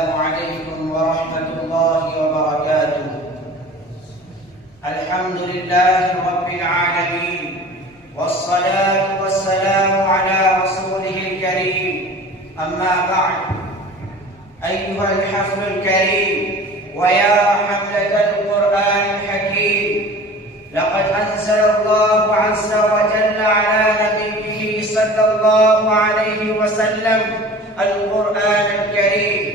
السلام عليكم ورحمة الله وبركاته. الحمد لله رب العالمين، والصلاة والسلام على رسوله الكريم. أما بعد، أيها الحفل الكريم ويا حملة القرآن الحكيم، لقد أنزل الله عز وجل على نبيه صلى الله عليه وسلم القرآن الكريم